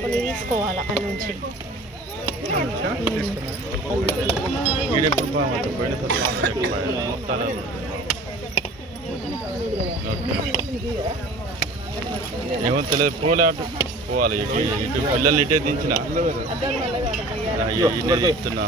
కొన్ని తీసుకోవాలా అన్న నుంచి ఏమో తెలియదు పోలే అటు పోవాలి ఇటు పిల్లల్ని ఇటే దించిన ఇటే చెప్తున్నా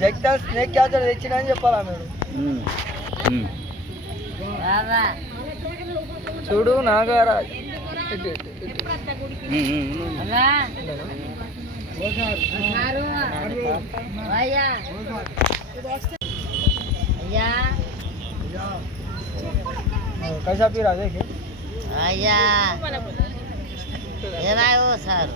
జగదాల్ స్నేక్ క్యాచర్ తెచ్చినా అని చెప్పాలా మీరు చూడు నాగారా कैसा पी रहा देखे అయ్యా ఏనాయో సార్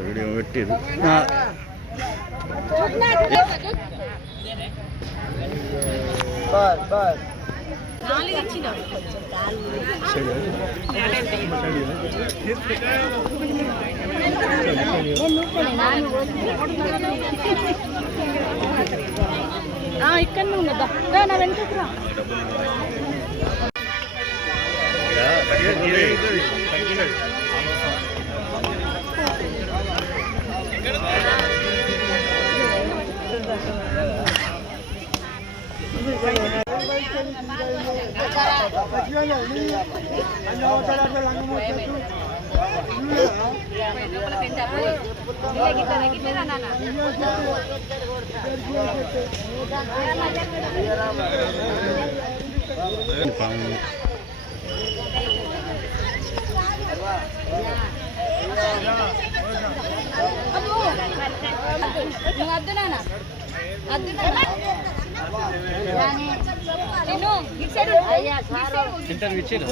వీడియో పెట్టిరు बस बस ఇక్కడ ఉన్నదా నా వెంటరా ఇంటర్వ్యూ ఇచ్చారు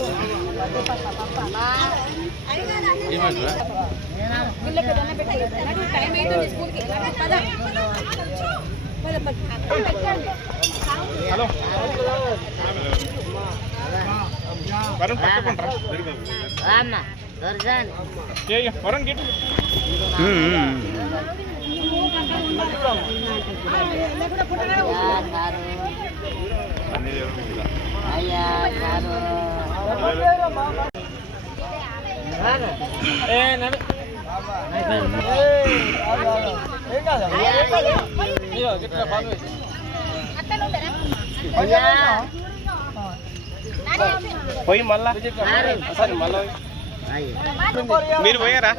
హలో వరుణ్ గిట్ పోయి మళ్ళా మళ్ళా మీరు పోయారా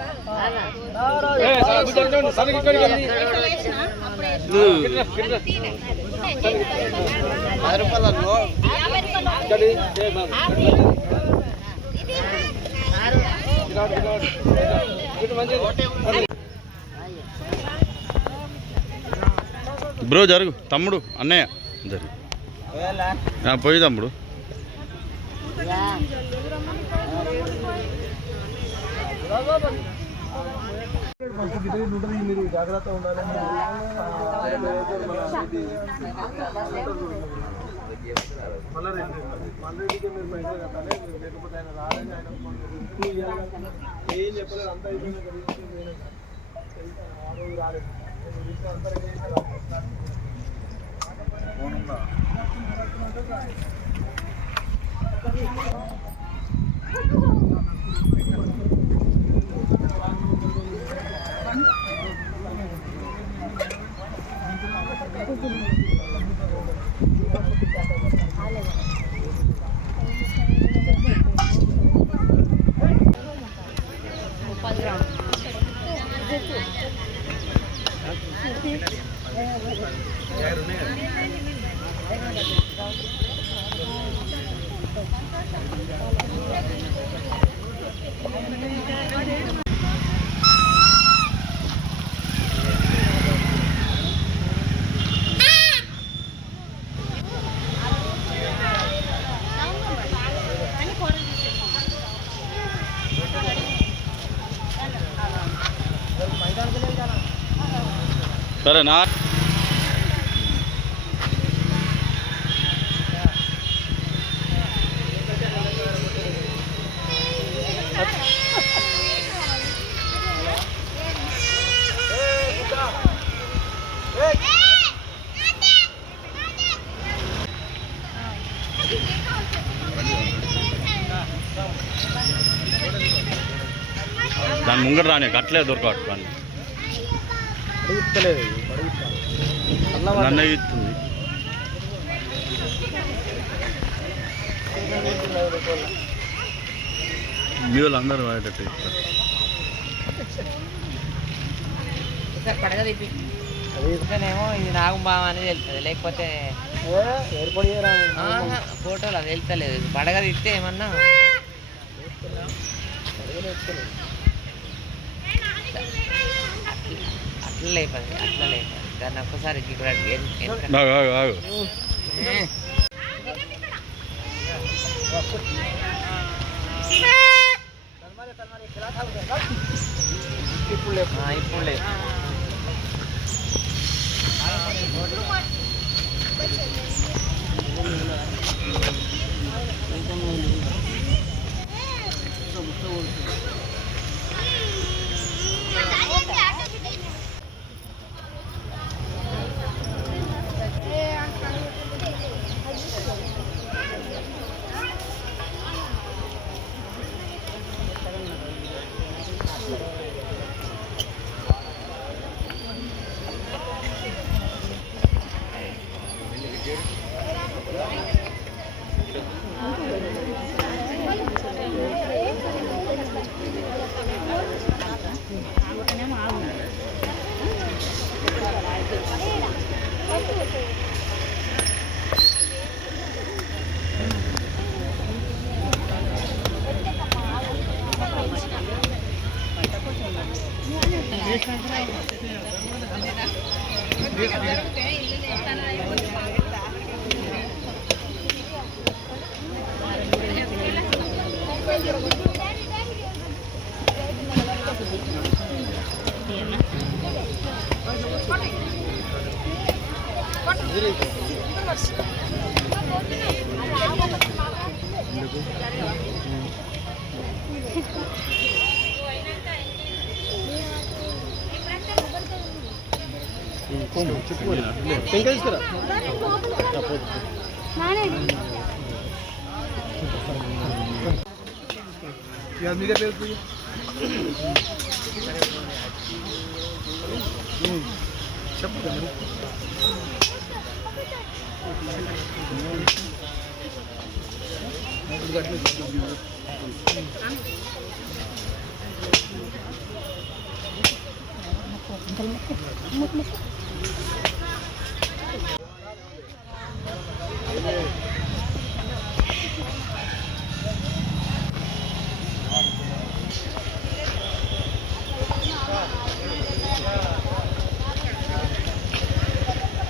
బ్రో జరుగు తమ్ముడు అన్నయ్య జరుగు పోయి తమ్ముడు మీరు జాగ్రత్త ఉండాలి మళ్ళీకి మీరు పైసలు కట్టాలి లేకపోతే ఆయన రాలని ఆయన ఏం చెప్పలేదు అంతా అయిపోయింది సరేనా? దాని ముంగట రాని అట్లే దొరకట్టు నన్ను ఇస్తుంది. మీ వాళ్ళు అందరూ వాడేటట్టు ఇస్తారు. పడగ తిప్పినేమో ఇది నాగంబామ అనేది వెళ్తుంది, లేకపోతే ఫోటోలు అది వెళ్తలేదు. పడగ తిప్పితే ఏమన్నా అట్లా లేపండి, అట్లా లేపండి. దాన్ని ఒక్కసారి ఇప్పుడు లేదు.